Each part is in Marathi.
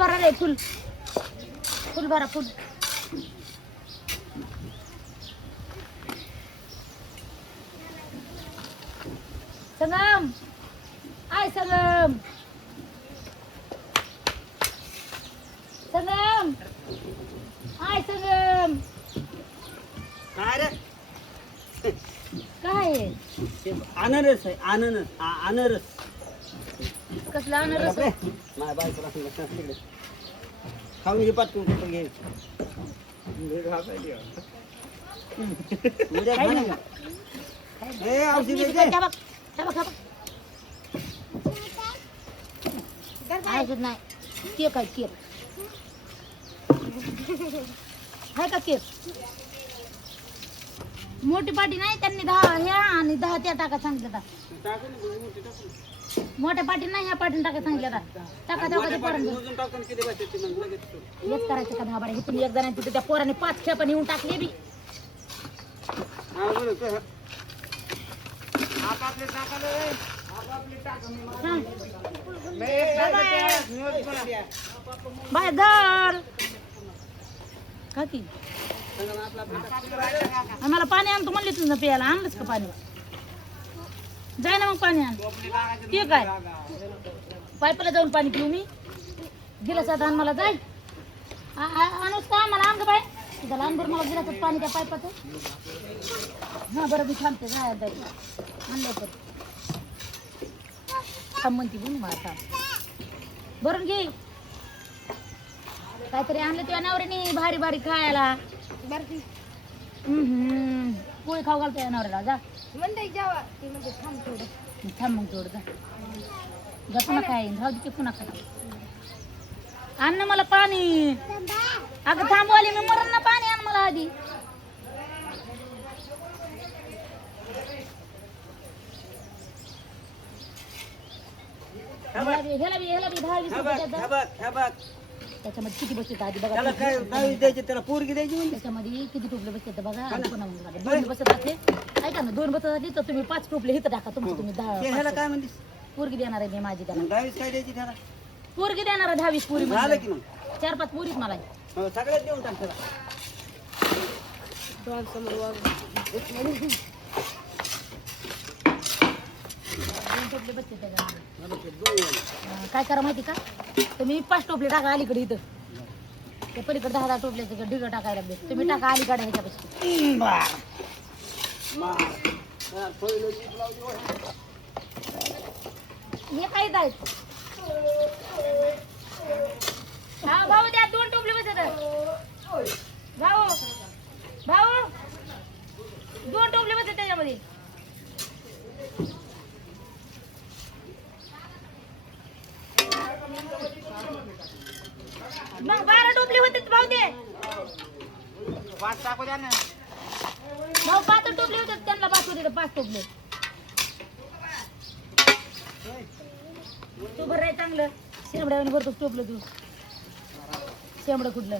भरा रे फुल फुल भरा फुल संगम आय संगम संगम आय संगम काय रे काय अनरस आहे अनरस कसला अनरस माझ्या बायकोला तिकडे खाऊन घे पाठवून कुठं घे उद्या खा ना. ए, औषध द्यायचं. औषध नाही केक आहे केक आहे का केक मोठी पाटी नाही त्यांनी 10 ह्या आणि 10 त्या टाका सांगितलं मोठ्या पाटी नाही ह्या पाटीने टाका सांगितलं टाका तेव्हा हेच करायचं का धाबाडे हे तुम्ही एक जणांची त्या पोराने 5 खेप येऊन टाकले बी बाय घर का की आम्हाला पाणी आणतो म्हणले तुझं प्यायला आणलंच का पाणी जाय ना मग पाणी आण ते काय पाईपला जाऊन पाणी पिऊ मी गिलासात आण मला जाय आणूच का मला आण ग बाय तुझा लहान बरं मला गिलासात पाणी त्या पाईपाचं हा बरं मी थांबते जाय आणलं तर थांब म्हणते बोल मला थांब भरून घे काहीतरी आणलं तुझ्या नवऱ्याने भारी भारी खायला पोळी खाऊ घालतो या नवऱ्याला जा म्हणते जेवा ते म्हणजे थांब मग थोडं जा पुन्हा काय राहू दे की पुन्हा खा आण ना मला पाणी अगं थांबवाले मी मरण ना पाणी आण मला आधी ह्याला बी 10-20 रुपये त्याच्यामध्ये किती बसते आधी बघा त्याला पोरगी द्यायची म्हणजे त्याच्यामध्ये किती टोपले बसते बघा दोन बसत असले ऐका ना 2 बसत असली तर तुम्ही 5 टोपले इथं टाका तुमचं तुम्ही 10 काय म्हणतेस पोरगी देणार आहे मी माझी त्याला 22 काय द्यायची त्याला पोरगी देणार आहे 10-20 पोरी झालं की मग 4-5 पोरीत मला सगळ्यात देऊन टाक त्याला टोपले बसते त्याच्यामध्ये काय करा माहिती का तुम्ही 5 टोपले टाका अलीकडे इथं ते पलीकडे 10 टोपल्याचं ढिग टाकायला लागले तुम्ही टाका अलीकडे ह्याच्यापाशी हे काय आहेत हा भाऊ द्या 2 टोपले बसत भाऊ 2 टोपले बसत त्याच्यामध्ये मग 12 टोपले होते भाऊ दे 5 टाकू द्या ना भाऊ 5 टोपले होते त्यांना 5 होते 5 टोपले तू भर रे चांगलं शेंबड्याने भरतो टोपलं तू शेंबडं कुठलं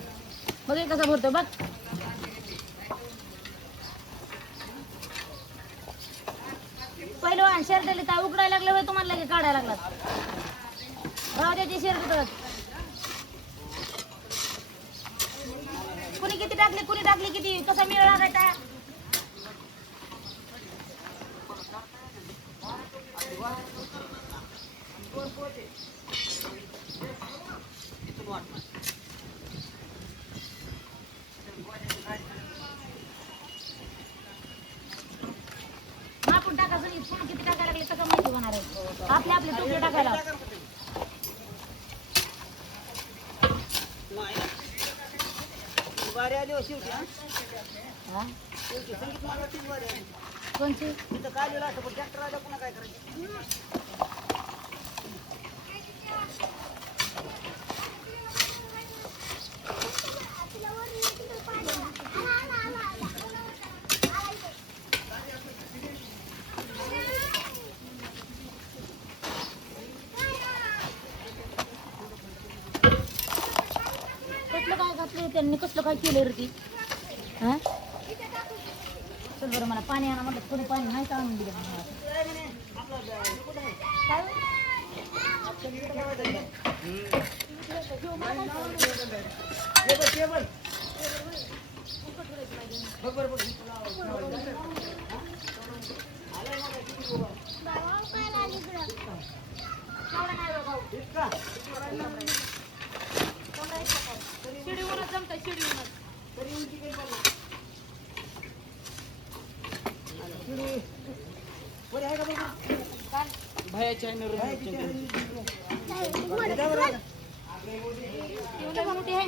बघ हे कसं भरतो बघ पहिलं शर्टले काय उकडायला लागलं होय तुम्हाला लगे काढायला लागला भाऊ द्याची शर्ट कुणी किती टाकले कुणी टाकले किती कसा मिळणार आहे का आपण टाकायचं नाही किती टाकायला लागले कसं माहिती होणार आहे आपले टोपले टाकायला वारी आली हो शेवटी हा शेवटी संगीत मालवाची वारी आली कोणची तिथं काय लिहिलं असं पण ट्रॅक्टर आला पुन्हा काय करायचं त्यांनी कसलं काय केलं रे ती हा चल बरं मला पाणी आणा म्हटलं थोडं पाणी नाही का आणून दिलं टेबल बघ बरं बघ शिडीवूनच जमतंय शिडीवूनच. भयाच्या मोठी आहे.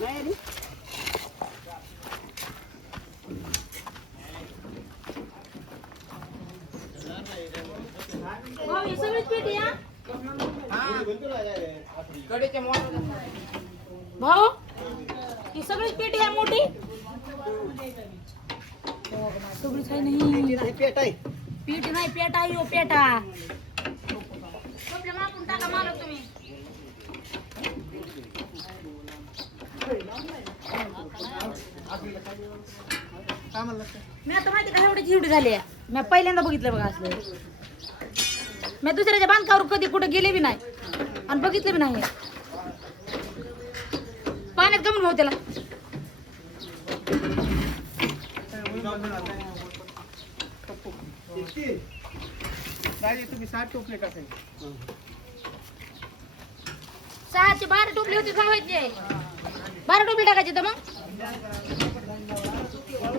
नाही भाऊ, ही सगळीच पेटी हा? कडेच्या मोठा भाऊ ही सगळीच पेटी आहे मोठी. सगळीच आहे नाही. पेट आहे पेटी नाही पेटा आहे हो पेटा. आपल्या मागून टाका मालक तुम्ही. मी आता माहिती का एवढी एवढी झाली आहे. मी पहिल्यांदा बघितलं बघा असलं. मी दुसऱ्याच्या बांधकावर कधी कुठे गेले बी नाही आणि बघितलं बी नाही. पाण्यात कमी भाऊ त्याला. तुम्ही 60 टोपले टाकायचे 6 चे 12 टोपली होती खावायचे. 12 टोपली टाकायचे तर मग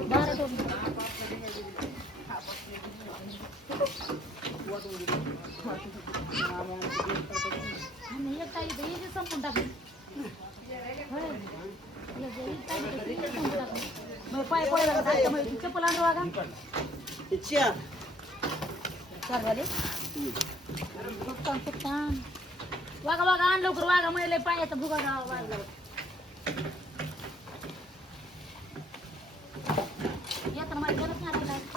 12 टोपली. आणि एक ताई दही जे संपून टाकली. पाय पडायला चप्पल आणलं वागा. चार झाले वागा वागा आण लवकर वागा. मैले पायाचा भुगा वागला. येताना माझी गरज नाही लागली.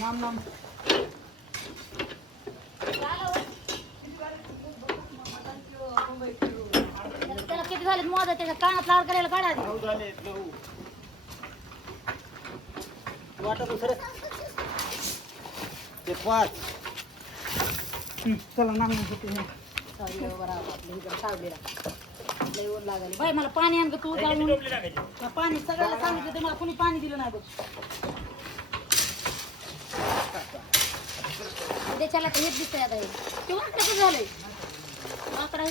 नाम नाम त्याला किती झाले मोजा त्याच्या कानात लाल करायला काढा आधी. वाटत सर ते 5 चला नाम बाई मला पाणी आण तू जाऊन. पाणी सगळ्याला सांगितलं ते मला कोणी पाणी दिलं नाही बघ. त्याच्याला तर हेच दिसतंय आता. ते कसं झालंय वाकडा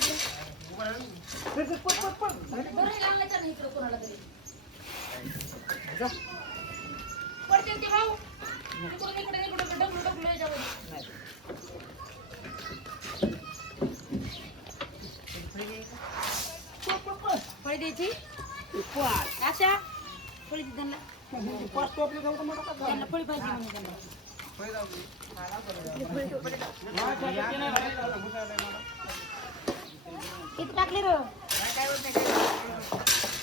कोणाला तरी पडते ते भाऊ. इकडे डबल डबल याच्यावर. फळी द्यायची अशा फळी त्यांना त्यांना फळी पाहिजे म्हणून त्यांना. किती टाकले र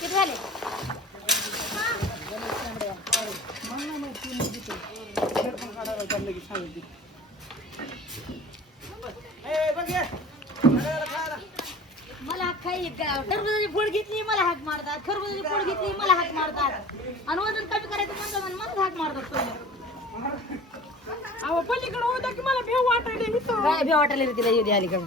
किती झाले. मला खाई टरबुजाची फोड घेतली मला हाक मारतात. खरबुजाची फोड घेतली मला हाक मारतात. आणि वजन कमी करायचं म्हणतो मला हाक मारतात. अहो पलीकडे होता की मला भेव वाटायला. काय भेव वाटायला तिला येते अलीकडे.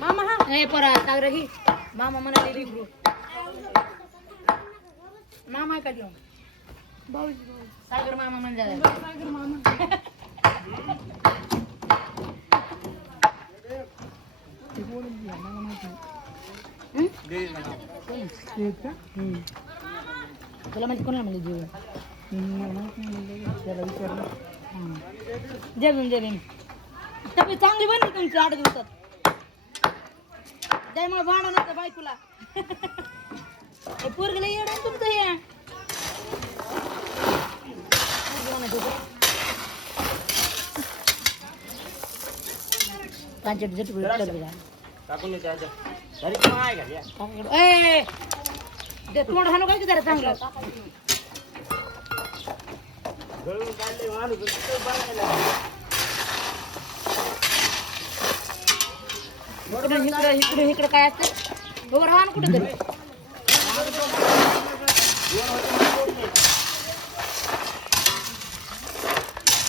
मामा हा हे परत सागर ही मामा म्हणाले लिंबू. मामा का देऊ सागर मामा म्हणजे सागर मामा. तुला म्हणजे कोणाला म्हणजे जीवन जेवण जेवण तब्येत चांगली बनली तुमची 8 दिवसात. त्यामुळे भांडण नसतं बायकोला. पोरगीला येणार तुमचं हे कांचट झट तोंड हाणू काय की जरा चांगलं. इकडे काय असतं बरोबर हा ना कुठेतरी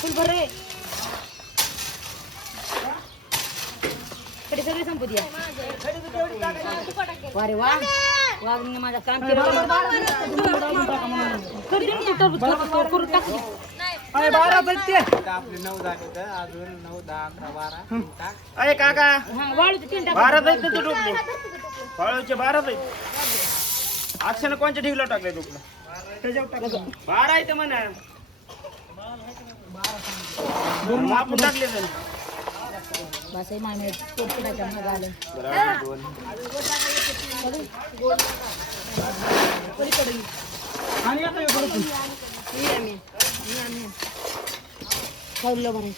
फुल भर रे कडे सगळी संपत्ती आहे अरे वा वाघने माझा काम केलं करून टाकू अरे 12 पैसे आपले 9 झाले तर अजून 9 10 11 12 अरे काका हा वाळूचे 3 टाक 12 पैसे तू टोपले वाळूचे 12 पैसे अक्षरशः कोणच्या ठेवला टाकले टोपलं त्याच्यावर टाकलं 12 आहे ते म्हणा आपण टाकले तर बस आहे माय पोटपोटाच्या मग आलं आणि आता खाल्लं बरं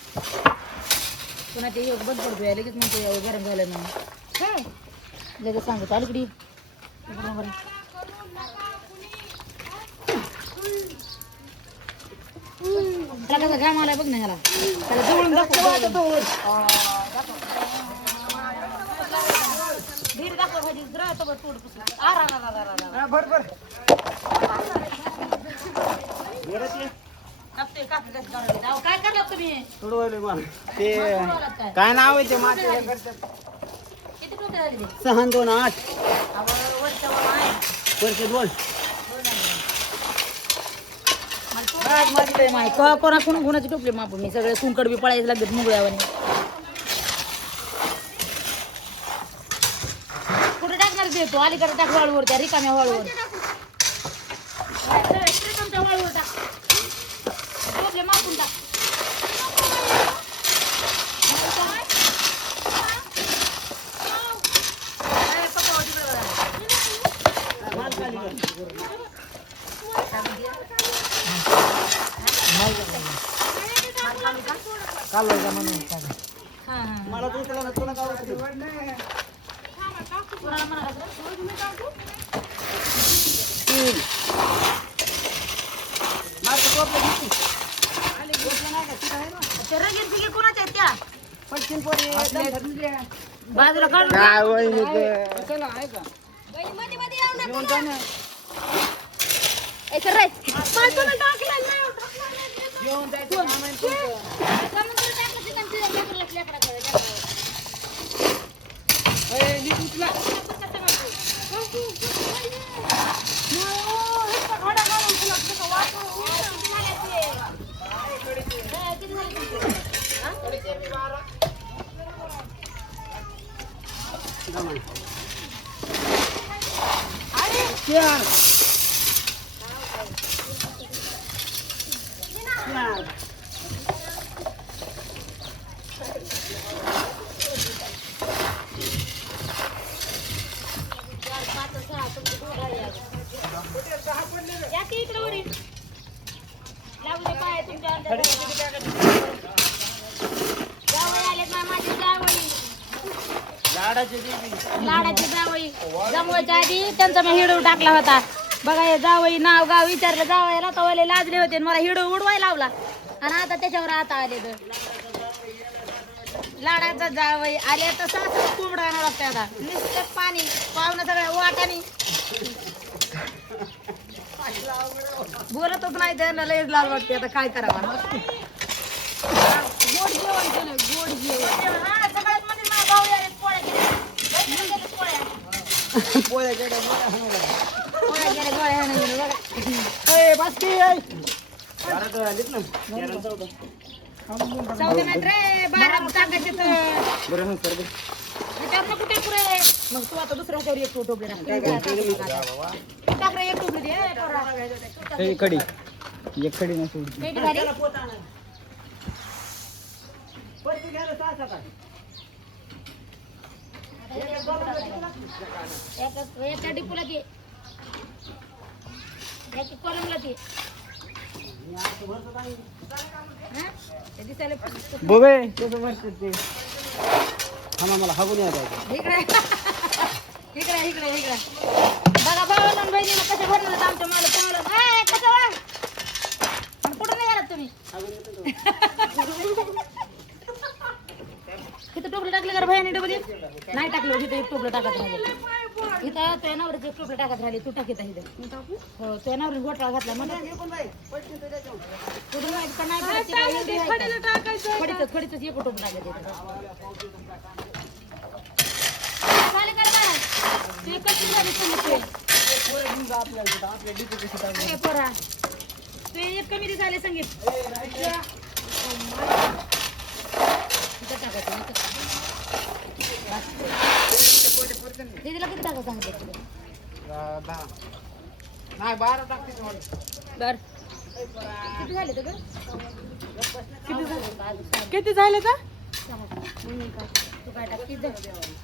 पुन्हा ते योग बंद पडतोय लगेच म्हणतो गरम झालं ना लगेच सांगतो अलीकडे त्याला कसा घाम आलाय बघ ना ह्याला त्याला जवळून दाखव धीर दाखव भाजी बरोबर काय करलं तुम्ही ते काय नाव आहे ते माझे किती डोके झाले 6 2 8 वर्ष वर्ष 2 कोणा गुणाची टोपली माप मी सगळे कुंकड बी पळायला लागत मुगळ्यावाने कुठे टाकणार ते तू अलीकडे टाक वाळूवर त्या रिकाम्या वाळूवर तुमच्या वाळूवर टाक टोपले मापून टाक मला तुला काय बाजूला काढून लाडाची जावई जमवायच्या आधी त्यांचा मी हिडू टाकला होता बघा हे जावई नाव गाव विचारलं जावयाला तवाले लाजले होते मला हिडू उडवायला लावला आणि आता त्याच्यावर आता आले तर लाडाचा जावई आले तर सासू कोंबडा आणावं लागतं आता नुसतं पाणी पाहुणं सगळ्या वाटाने बोलतच नाही त्यांना लय लाल वाटते आता काय करावं गोड जेवण केलं गोड जेवण सगळ्यात मध्ये माझा भाऊ यायला पोळ्या केल्या पोळ्या गेल्या गोळ्या हाणायला बघा चौदा नाही रे 12 टाकायचे तर त्याच्यावर नको टाकू रे मग तू आता दुसऱ्या ह्याच्यावर एक टोपले टाक रे एक टोपली दे कडी एक कडी नसेल एका डिपूला दे एका कॉलमला दे बोबे कसं वाटतं ते मला हागून यायचं इकडे इकडे इकडे इकडे बघा भावाला बहिणीला कसं भरणार आमच्या मला तुम्हाला कसं वा कुठं नाही घालत तुम्ही इथं टोपलं टाकलं का भयाने डबल नाही टाकलं इथं एक टोपलं टाकत राहिले इथं त्या नवऱ्याचं एक टोपलं टाकत राहिले तू टाकीत आहे इथं हो त्या नवऱ्याने घोटाळा घातला मग कुठं नाही का नाही पडत ते एवढी आहे का? खडीचंच एक टोपलं टाकायचं झाले का बाळा? ते कशी झाली सांगितले पोरा ते एक कमी झाले संगीत दीदीला किती टाका सांगितलं नाही 12 टाकते बर किती झाले तर किती झाले का तू काय टाक किती झाले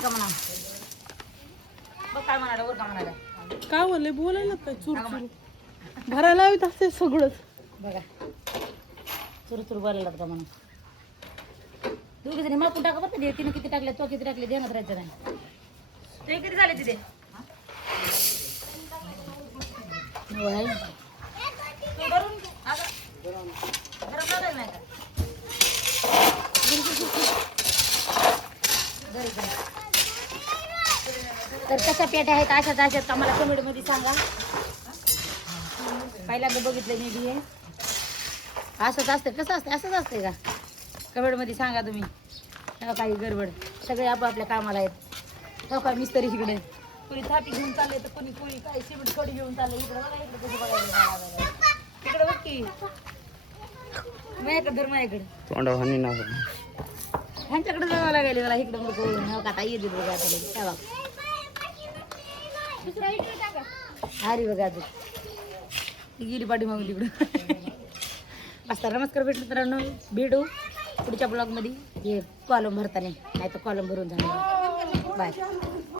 का म्हणा बघ काय म्हणाला वर का म्हणाला काय बोलले बोलायला काय चूर चूर भरायला हवीत असते सगळंच बघा चुरू बोलायला का म्हणा दोघी जणी मापून टाका बरं का तिने किती टाकले तो किती टाकले देण्यात राहायचं नाही ते किती झाले तिथे तर कशा पेट्या आहेत अशाच का मला कमेंटमध्ये सांगा पहिल्यांदा बघितलं मी बी हे असंच असतं कसं असतं असंच असते का कमेंटमध्ये सांगा तुम्ही काही गडबड सगळे आपापल्या कामाला आहेत काय मिस्त्री इकडे कोणी थापी घेऊन चालले तर कोणी कोणी काय सिमेंट कडी घेऊन चालले इकडे बघा इकडे कसं बघायला इकडे बघ की माझ्याकडे धर माझ्याकडे तोंडा हानी ना ह्यांच्याकडे जावं लागेल मला इकडे मग आता येते बघा आता अरे बघा अजून गेली पाठी मग तिकडं बस तर नमस्कार भेटलं मित्रांनो भेटू पुढच्या ब्लॉगमध्ये हे कॉलम भरताना नाही तर कॉलम भरून झालं बाय